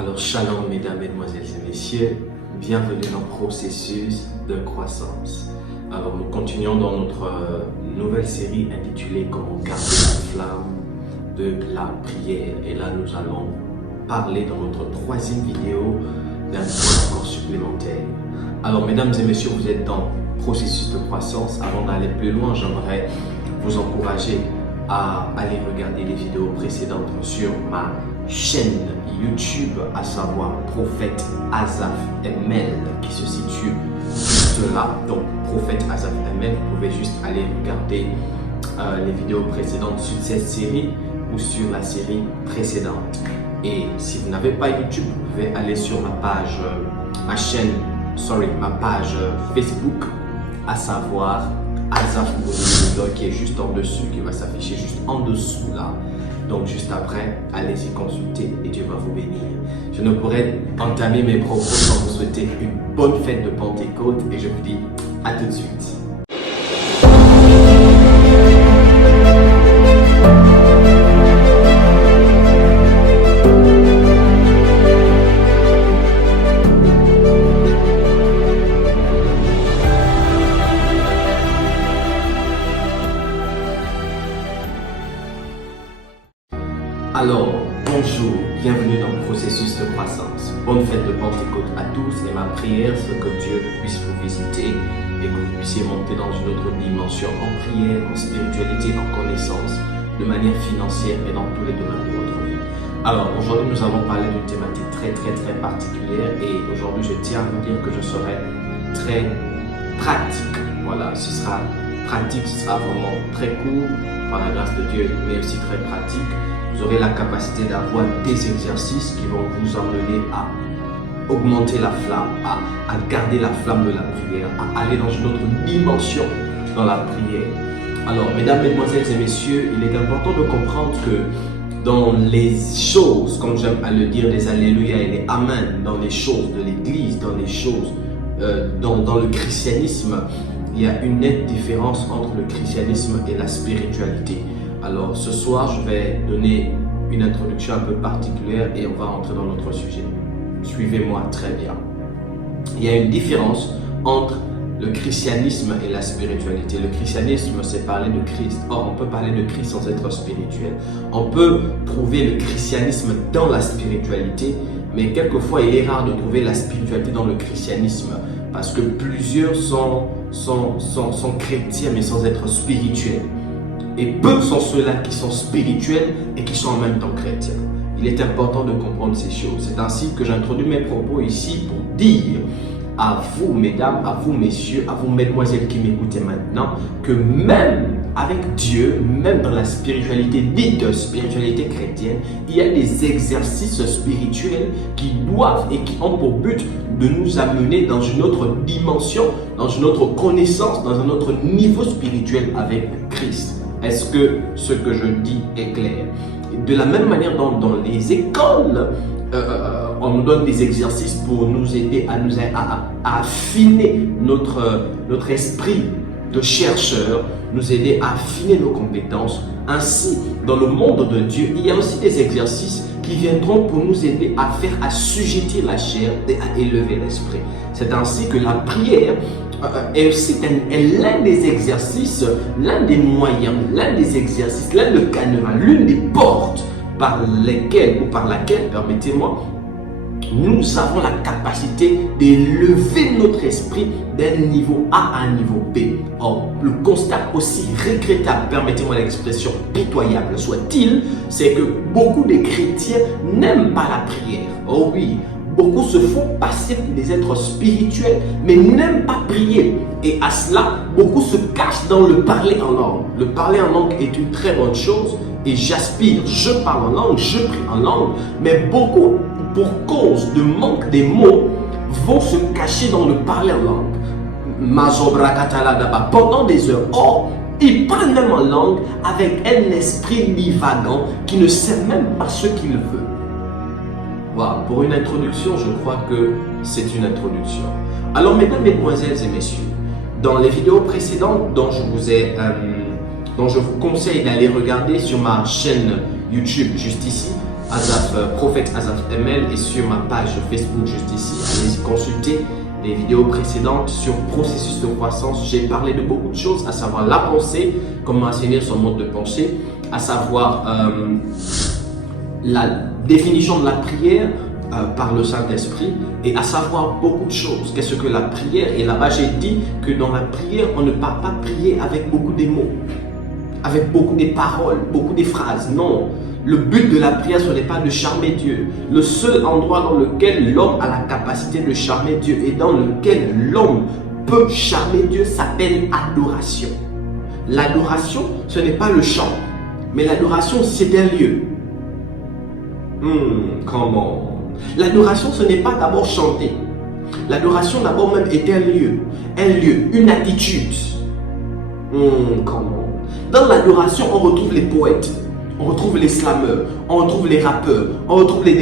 Alors, shalom, mesdames, mesdemoiselles et messieurs, bienvenue dans Processus de croissance. Alors, nous continuons dans notre nouvelle série intitulée Comment garder la flamme de la prière. Et là, nous allons parler dans notre troisième vidéo d'un point encore supplémentaire. Alors, mesdames et messieurs, vous êtes dans Processus de croissance. Avant d'aller plus loin, j'aimerais vous encourager à aller regarder les vidéos précédentes sur ma chaîne YouTube, à savoir Prophète Asaph ML, qui se situe juste là. Donc, Prophète Asaph ML, vous pouvez juste aller regarder les vidéos précédentes sur cette série ou sur la série précédente. Et si vous n'avez pas YouTube, vous pouvez aller sur ma page, ma page Facebook, à savoir Asaph Mbonimbi, qui est juste en dessus, qui va s'afficher juste en dessous là. Donc juste après, allez-y consulter et Dieu va vous bénir. Je ne pourrais entamer mes propos sans vous souhaiter une bonne fête de Pentecôte et je vous dis à tout de suite. Alors, bonjour, bienvenue dans le processus de croissance. Bonne fête de Pentecôte à tous et ma prière c'est que Dieu puisse vous visiter et que vous puissiez monter dans une autre dimension en prière, en spiritualité, en connaissance, de manière financière et dans tous les domaines de votre vie. Alors, aujourd'hui nous allons parler d'une thématique très particulière et aujourd'hui je tiens à vous dire que je serai très pratique. Voilà, ce sera pratique, ce sera vraiment très court par la grâce de Dieu, mais aussi très pratique. Vous aurez la capacité d'avoir des exercices qui vont vous emmener à augmenter la flamme, à garder la flamme de la prière, à aller dans une autre dimension dans la prière. Alors, mesdames, mesdemoiselles et messieurs, il est important de comprendre que dans les choses, comme j'aime à le dire, les alléluia et les amen, dans les choses de l'église, dans les choses, dans le christianisme, il y a une nette différence entre le christianisme et la spiritualité. Alors ce soir, je vais donner une introduction un peu particulière et on va entrer dans notre sujet. Suivez-moi très bien. Il y a une différence entre le christianisme et la spiritualité. Le christianisme, c'est parler de Christ. Or, on peut parler de Christ sans être spirituel. On peut trouver le christianisme dans la spiritualité, mais quelquefois, il est rare de trouver la spiritualité dans le christianisme parce que plusieurs sont chrétiens mais sans être spirituels. Et peu sont ceux-là qui sont spirituels et qui sont en même temps chrétiens. Il est important de comprendre ces choses. C'est ainsi que j'introduis mes propos ici pour dire à vous, mesdames, à vous, messieurs, à vous, mesdemoiselles qui m'écoutez maintenant, que même avec Dieu, même dans la spiritualité dite spiritualité chrétienne, il y a des exercices spirituels qui doivent et qui ont pour but de nous amener dans une autre dimension, dans une autre connaissance, dans un autre niveau spirituel avec Christ. Est-ce que ce que je dis est clair? De la même manière, dans les écoles, on nous donne des exercices pour nous aider à affiner notre esprit de chercheur, nous aider à affiner nos compétences. Ainsi, dans le monde de Dieu, il y a aussi des exercices qui viendront pour nous aider à faire assujettir la chair et à élever l'esprit. C'est ainsi que la prière est aussi l'un des exercices, l'un des moyens, l'un des exercices, l'un des canevas, l'une des portes par lesquelles, permettez-moi, nous avons la capacité d'élever notre esprit d'un niveau A à un niveau B. Or, le constat aussi regrettable, permettez-moi l'expression pitoyable soit-il, c'est que beaucoup de chrétiens n'aiment pas la prière. Oh oui, beaucoup se font passer pour des êtres spirituels, mais n'aiment pas prier. Et à cela, beaucoup se cachent dans le parler en langue. Le parler en langue est une très bonne chose et j'aspire, je parle en langue, je prie en langue, mais beaucoup, pour cause de manque des mots, vont se cacher dans le parler en langue. Pendant des heures. Or, ils parlent même en langue avec un esprit divagant qui ne sait même pas ce qu'il veut. Voilà, pour une introduction, je crois que c'est une introduction. Alors, mesdames, mesdemoiselles et messieurs, dans les vidéos précédentes dont je vous conseille d'aller regarder sur ma chaîne YouTube juste ici, Asaf, prophète Asaf ML, et sur ma page Facebook juste ici. Allez-y consulter les vidéos précédentes sur processus de croissance. J'ai parlé de beaucoup de choses, à savoir la pensée, comment assainir son mode de pensée, à savoir la définition de la prière par le Saint-Esprit, et à savoir beaucoup de choses. Qu'est-ce que la prière? Et là-bas, j'ai dit que dans la prière, on ne parle pas prier avec beaucoup de mots, avec beaucoup de paroles, beaucoup de phrases. Non. Le but de la prière, ce n'est pas de charmer Dieu. Le seul endroit dans lequel l'homme a la capacité de charmer Dieu et dans lequel l'homme peut charmer Dieu s'appelle adoration. L'adoration, ce n'est pas le chant, mais l'adoration, c'est un lieu. Comment? L'adoration, ce n'est pas d'abord chanter. L'adoration, d'abord même, est un lieu, une attitude. Comment? Dans l'adoration, on retrouve les poètes, on retrouve les slameurs, on retrouve les rappeurs, on retrouve les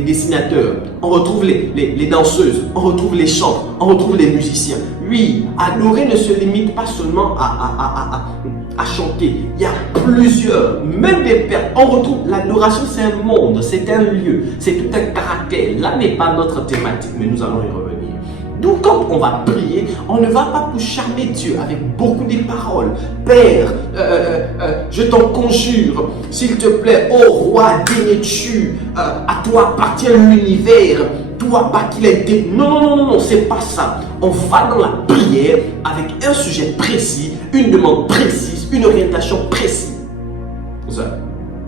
dessinateurs, on retrouve les danseuses, on retrouve les chanteurs, on retrouve les musiciens. Oui, adorer ne se limite pas seulement à chanter. Il y a plusieurs, même des pères. On retrouve l'adoration, c'est un monde, c'est un lieu, c'est tout un caractère. Là n'est pas notre thématique, mais nous allons y revenir. Donc quand on va prier, on ne va pas pour charmer Dieu avec beaucoup de paroles. Père, je t'en conjure, s'il te plaît, ô roi, digne-tu, à toi appartient l'univers, toi pas qu'il a été. Non, c'est pas ça. On va dans la prière avec un sujet précis, une demande précise, une orientation précise.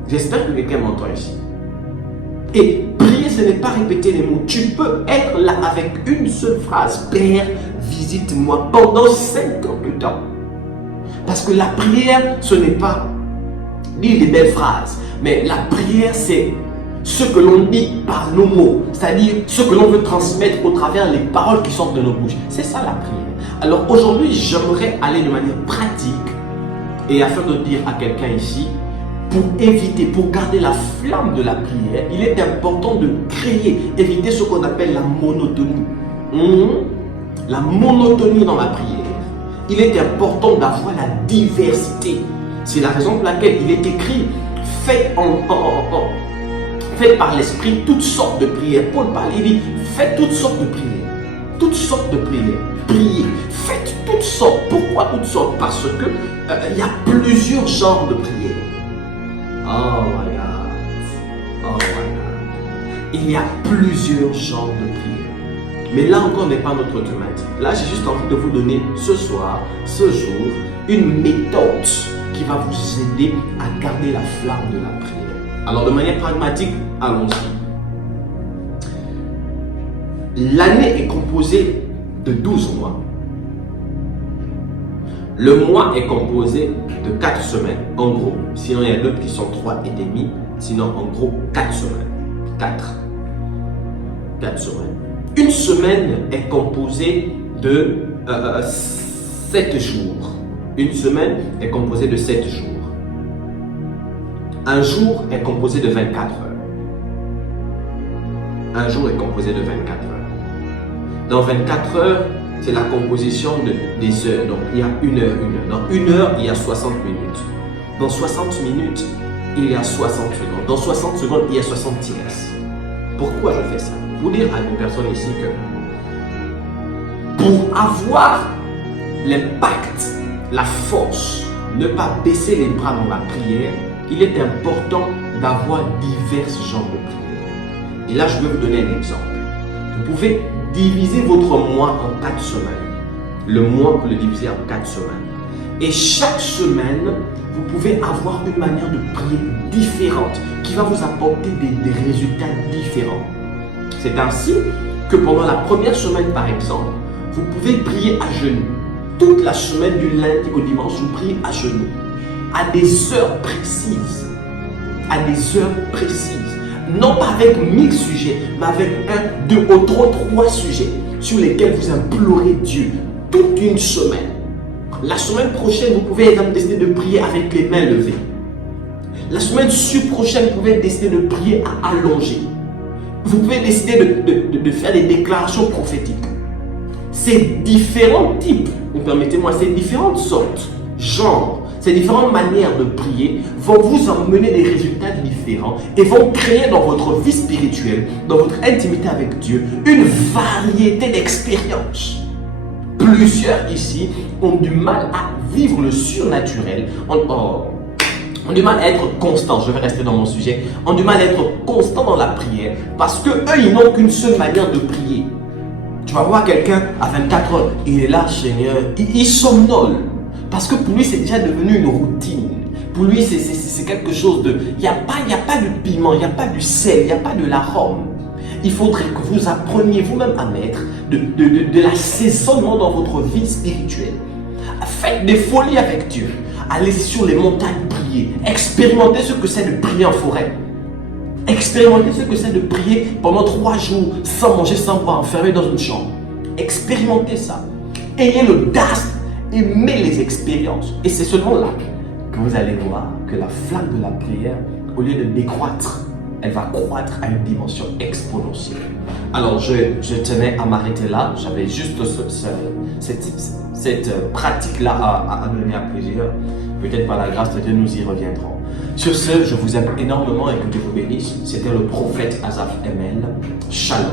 J'espère que quelqu'un m'entend ici. Et prier, ce n'est pas répéter les mots. Tu peux être là avec une seule phrase. Père, visite-moi pendant 5 ans de temps. Parce que la prière, ce n'est pas dire des belles phrases. Mais la prière, c'est ce que l'on dit par nos mots. C'est-à-dire ce que l'on veut transmettre au travers les paroles qui sortent de nos bouches. C'est ça la prière. Alors aujourd'hui, j'aimerais aller de manière pratique et afin de dire à quelqu'un ici, pour éviter, pour garder la flamme de la prière, il est important de éviter ce qu'on appelle la monotonie. La monotonie dans la prière. Il est important d'avoir la diversité. C'est la raison pour laquelle il est écrit, faites par l'Esprit toutes sortes de prières. Paul parle, il dit, faites toutes sortes de prières. Toutes sortes de prières. Priez. Faites toutes sortes. Pourquoi toutes sortes? Parce que il y a plusieurs genres de prières. Oh my God. Il y a plusieurs genres de prières. Mais là encore n'est pas notre thématique. Là, j'ai juste envie de vous donner ce soir, ce jour, une méthode qui va vous aider à garder la flamme de la prière. Alors, de manière pragmatique, allons-y. L'année est composée de 12 mois. Le mois est composé de 4 semaines, en gros. Sinon, il y a d'autres qui sont 3 et demi. Sinon, en gros, 4 semaines. 4 semaines. Une semaine est composée de 7 jours. Une semaine est composée de 7 jours. Un jour est composé de 24 heures. Un jour est composé de 24 heures. Dans 24 heures, c'est la composition des heures. Donc, il y a une heure. Dans une heure, il y a 60 minutes. Dans 60 minutes, il y a 60 secondes. Dans 60 secondes, il y a 60 tierces. Pourquoi je fais ça? Pour dire à une personne ici que pour avoir l'impact, la force, ne pas baisser les bras dans la prière, il est important d'avoir divers genres de prières. Et là, je vais vous donner un exemple. Vous pouvez diviser votre mois en 4 semaines. Le mois, vous le divisez en 4 semaines. Et chaque semaine, vous pouvez avoir une manière de prier différente qui va vous apporter des résultats différents. C'est ainsi que pendant la première semaine, par exemple, vous pouvez prier à genoux. Toute la semaine, du lundi au dimanche, vous priez à genoux. À des heures précises. À des heures précises. Non pas avec 1000 sujets, mais avec 1, 2 ou 3 sujets sur lesquels vous implorez Dieu toute une semaine. La semaine prochaine, vous pouvez exemple décider de prier avec les mains levées. La semaine prochaine, vous pouvez décider de prier à allonger. Vous pouvez décider de faire des déclarations prophétiques. C'est différents types, permettez-moi, c'est différentes sortes, genres. ces différentes manières de prier vont vous emmener des résultats différents et vont créer dans votre vie spirituelle, dans votre intimité avec Dieu, une variété d'expériences. Plusieurs ici ont du mal à vivre le surnaturel, ont du mal à être constants, je vais rester dans mon sujet, ont du mal à être constants dans la prière parce que eux, ils n'ont qu'une seule manière de prier. Tu vas voir quelqu'un à 24 heures, il est là, Seigneur, il somnole parce que pour lui, c'est déjà devenu une routine. Pour lui, c'est quelque chose de... Il n'y a pas de piment, il n'y a pas du sel, il n'y a pas de l'arôme. Il faudrait que vous appreniez vous-même à mettre de l'assaisonnement dans votre vie spirituelle. Faites des folies avec Dieu. Allez sur les montagnes prier. Expérimentez ce que c'est de prier en forêt. Expérimentez ce que c'est de prier pendant 3 jours sans manger, sans boire, enfermé dans une chambre. Expérimentez ça. Ayez l'audace, aimez les expériences. Et c'est seulement là que vous allez voir que la flamme de la prière, au lieu de décroître, elle va croître à une dimension exponentielle. Alors, je tenais à m'arrêter là. J'avais juste cette pratique-là à donner à plusieurs. Peut-être par la grâce de Dieu, nous y reviendrons. Sur ce, je vous aime énormément et que Dieu vous bénisse. C'était le prophète Asaph ML. Shalom.